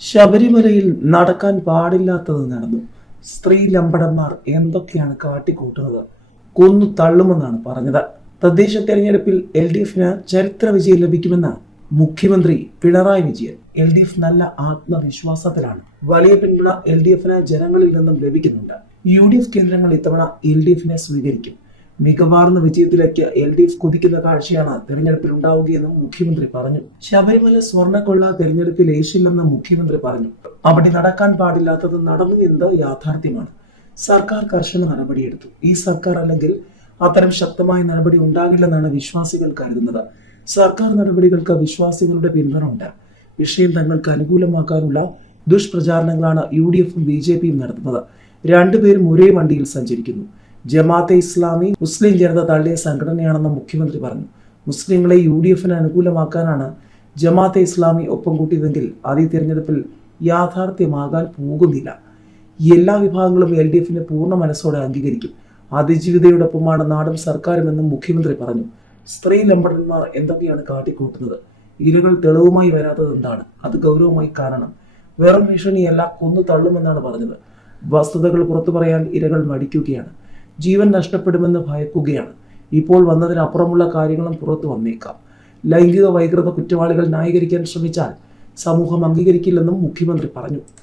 ശബരിമലയിൽ നടക്കാൻ പാടില്ലാത്തത് നടന്നു. സ്ത്രീ ലംബടന്മാർ എന്തൊക്കെയാണ് കാട്ടിക്കൂട്ടുന്നത്? കൊന്നു തള്ളുമെന്നാണ് പറഞ്ഞത്. തദ്ദേശ തെരഞ്ഞെടുപ്പിൽ LDFന് ചരിത്ര വിജയം ലഭിക്കുമെന്ന് മുഖ്യമന്ത്രി പിണറായി വിജയൻ. LDF നല്ല ആത്മവിശ്വാസത്തിലാണ്. വലിയ പിന്തുണ LDFന് ജനങ്ങളിൽ നിന്നും ലഭിക്കുന്നുണ്ട്. UDF കേന്ദ്രങ്ങൾ ഇത്തവണ LDFനെ സ്വീകരിക്കും. മികവാർന്ന വിജയത്തിലേക്ക് LDF കുതിക്കുന്ന കാഴ്ചയാണ് തെരഞ്ഞെടുപ്പിൽ ഉണ്ടാവുകയെന്നും മുഖ്യമന്ത്രി പറഞ്ഞു. ശബരിമല സ്വർണ്ണക്കൊള്ള തെരഞ്ഞെടുപ്പിൽ ഏശില്ലെന്ന് മുഖ്യമന്ത്രി പറഞ്ഞു. അവിടെ നടക്കാൻ പാടില്ലാത്തത് നടന്നു എന്നത് യാഥാർത്ഥ്യമാണ്. സർക്കാർ കർശന നടപടിയെടുത്തു. ഈ സർക്കാർ അല്ലെങ്കിൽ അത്തരം ശക്തമായ നടപടി ഉണ്ടാകില്ലെന്നാണ് വിശ്വാസികൾ കരുതുന്നത്. സർക്കാർ നടപടികൾക്ക് വിശ്വാസികളുടെ പിന്തുണ ഉണ്ട്. വിഷയം തങ്ങൾക്ക് അനുകൂലമാക്കാനുള്ള ദുഷ്പ്രചാരണങ്ങളാണ് UDFും BJPയും നടത്തുന്നത്. രണ്ടുപേരും ഒരേ വണ്ടിയിൽ സഞ്ചരിക്കുന്നു. ജമാഅത്തെ ഇസ്ലാമി മുസ്ലിം ജനത തള്ളിയ സംഘടനയാണെന്ന് മുഖ്യമന്ത്രി പറഞ്ഞു. മുസ്ലിങ്ങളെ UDFന് അനുകൂലമാക്കാനാണ് ജമാഅത്തെ ഇസ്ലാമി ഒപ്പം കൂട്ടിയതെങ്കിൽ അത് ഈ തെരഞ്ഞെടുപ്പിൽ യാഥാർത്ഥ്യമാകാൻ പോകുന്നില്ല. എല്ലാ വിഭാഗങ്ങളും LDFനെ പൂർണ്ണ മനസ്സോടെ അംഗീകരിക്കും. അതിജീവിതയോടൊപ്പമാണ് നാടും സർക്കാരുമെന്നും മുഖ്യമന്ത്രി പറഞ്ഞു. സ്ത്രീ ലംബടന്മാർ എന്തൊക്കെയാണ് കാട്ടിക്കൂട്ടുന്നത്? ഇരകൾ തെളിവുമായി വരാത്തത് എന്താണ്? അത് ഗൗരവമായി കാണണം. വെറും ഭീഷണിയല്ല, കൊന്നു തള്ളുമെന്നാണ് പറഞ്ഞത്. വസ്തുതകൾ പുറത്തു പറയാൻ ഇരകൾ മടിക്കുകയാണ്. ജീവൻ നഷ്ടപ്പെടുമെന്ന് ഭയക്കുകയാണ്. ഇപ്പോൾ വന്നതിനപ്പുറമുള്ള കാര്യങ്ങളും പുറത്തു വന്നേക്കാം. ലൈംഗിക വൈകൃത കുറ്റവാളികൾ ന്യായീകരിക്കാൻ ശ്രമിച്ചാൽ സമൂഹം അംഗീകരിക്കില്ലെന്നും മുഖ്യമന്ത്രി പറഞ്ഞു.